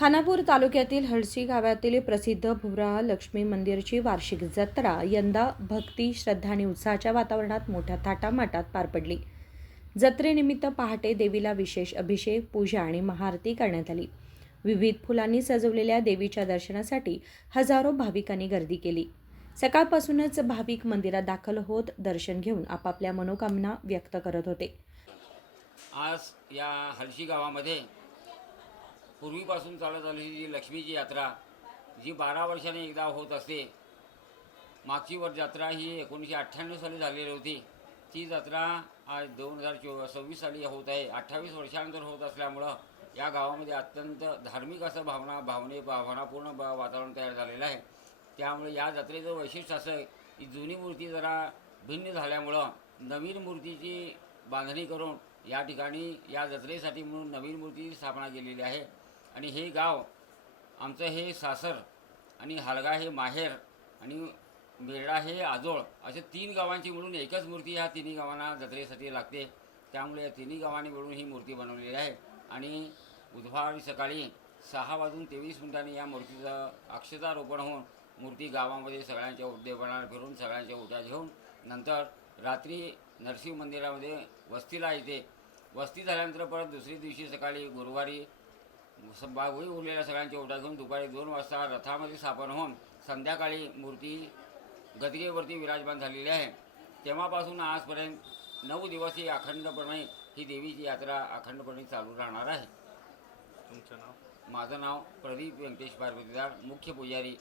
खानापूर तालुक्यातील हळशी गावातील प्रसिद्ध भुवरा लक्ष्मी मंदिरची वार्षिक जत्रा यंदा भक्ती, श्रद्धा आणि उत्साहाच्या वातावरणात मोठ्या थाटामाटात पार पडली। जत्रेनिमित्त पहाटे देवीला विशेष अभिषेक, पूजा आणि महाआरती करण्यात आली। विविध फुलांनी सजवलेल्या देवीच्या दर्शनासाठी हजारो भाविकांनी गर्दी केली। सकाळपासूनच भाविक मंदिरात दाखल होत दर्शन घेऊन आपापल्या मनोकामना व्यक्त करत होते। आज या हळशी गावामध्ये पूर्वीपासून चालत आलेली जी लक्ष्मीची यात्रा जी 12 वर्षांनी एकदा होत असते। मागची जत्रा ही 1998 साली झालेली होती। ती जत्रा आज 2026 साली होत आहे। 28 वर्षांनंतर होत असल्यामुळं या गावामध्ये अत्यंत धार्मिक असं भावनापूर्ण वातावरण तयार झालेलं आहे। त्यामुळे या जत्रेचं वैशिष्ट्य असं आहे की जुनी मूर्ती जरा भिन्न झाल्यामुळं नवीन मूर्तीची बांधणी करून या ठिकाणी या जत्रेसाठी म्हणून नवीन मूर्तीची स्थापना केलेली आहे। आणि हे गाव आमचं हे सासर आणि हलगा हे माहेर आणि बेरडा हे आजोळ असे 3 गावांची मिळून एकच मूर्ती ह्या तिन्ही गावांना जत्रेसाठी लागते। त्यामुळे या तिन्ही गावांनी मिळून ही मूर्ती बनवलेली आहे। आणि बुधवारी सकाळी 6:23 या मूर्तीचं अक्षतारोपण होऊन मूर्ती गावामध्ये सगळ्यांच्या उद्देपणाला फिरून सगळ्यांच्या ओट्या घेऊन नंतर रात्री नरसिंह मंदिरामध्ये वस्तीला येते। वस्ती झाल्यानंतर परत दुसरी दिवशी सकाळी गुरुवारी बागोळी उरलेल्या सगळ्यांच्या ओट्या घेऊन दुपारी 2 वाजता रथामध्ये स्थापन होऊन संध्याकाळी मूर्ती गदगेवरती विराजमान झालेली आहे। तेव्हापासून आजपर्यंत 9 दिवस ही अखंडपणे ही देवीची यात्रा अखंडपणे चालू राहणार आहे। तुमचं नाव? माझं नाव प्रदीप व्यंकटेश पार्वतीदार, मुख्य पुजारी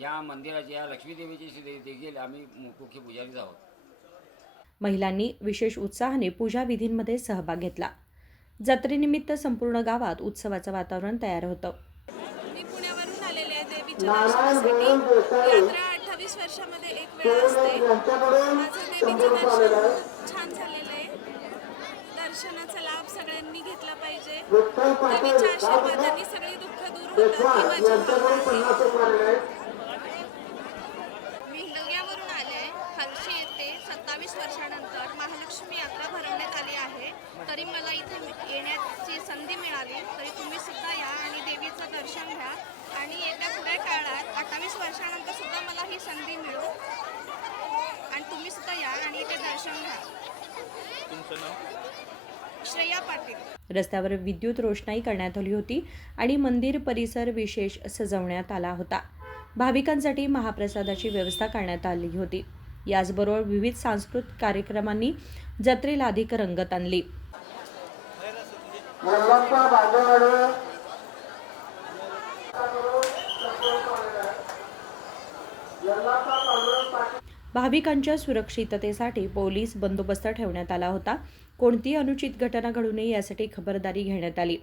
या मंदिराची, या लक्ष्मी देवीची देखील आम्ही मुख्य पुजारीच आहोत। महिलांनी विशेष उत्साहाने पूजा विधींमध्ये सहभाग घेतला। जत्रेनिमित्त संपूर्ण गावात उत्सवाचं वातावरण तयार होतं। मी पुण्यावरून आलेले आहे देवीच्या दर्शनासाठी। यात्रा 28 वर्षामध्ये एक वेळ असते। माझं देवीचं दर्शन छान झालेलं आहे। दर्शनाचा लाभ सगळ्यांनी घेतला पाहिजे। देवीच्या आशीर्वादाने सगळी दुःख दूर होतात ही माझी भावना आहे। मी हिंगण्यावरून आले आहे। हळशी येथे 27 वर्षानंतर महालक्ष्मी यात्रा भरवण्यात आली आहे। तरी मला इथे येण्याची संधी मिळाली, तरी तुम्ही सुद्धा या आणि देवीचं दर्शन घ्या आणि येत्या पुढे काळात 28 वर्षानंतर सुद्धा मला ही संधी मिळो आणि तुम्ही सुद्धा या आणि इथे दर्शन घ्या। तुमचं नाव? श्रेया पाटील। रस्त्यावर विद्युत रोषणाई करण्यात आली होती आणि मंदिर परिसर विशेष सजवण्यात आला होता। भाविकांसाठी महाप्रसादाची व्यवस्था करण्यात आली होती। याचबरोबर विविध सांस्कृतिक कार्यक्रमांनी जत्रेला अधिक रंगत आणली। भाविकांच्या सुरक्षिततेसाठी पोलीस बंदोबस्त ठेवण्यात आला होता। कोणतीही अनुचित घटना घडू नये यासाठी खबरदारी घेण्यात आली।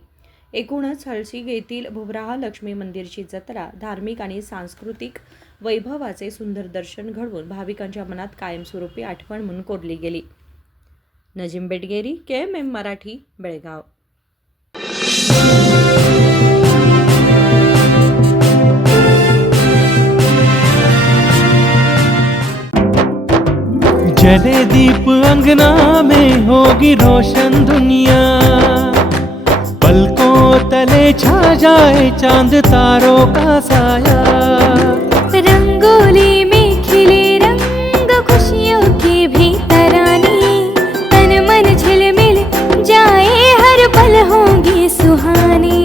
एकूणच हळशी येथील भुवरा लक्ष्मी मंदिरची जत्रा धार्मिक आणि सांस्कृतिक वैभवाचे सुंदर दर्शन घडवून भाविकांच्या मनात कायमस्वरूपी आठवण म्हणून कोरली गेली। नजीम बेटगेरी, KMM मराठी, बेळगाव। जले दीप अंगना में होगी रोशन दुनिया, पलकों तले छा जाए चांद तारों का साया। रंगोली में खिले रंग खुशियों के भी तराने, तन मन झिलमिल जाए हर पल होंगे सुहाने।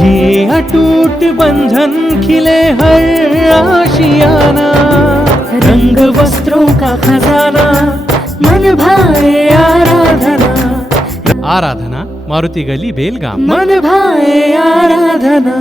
ये अटूट बंधन खिले हर आशियाना, रंग वस्त्रों का खजाना मन भाए आराधना। आराधना, मारुती गली, बेलगाम। मन भाए आराधना।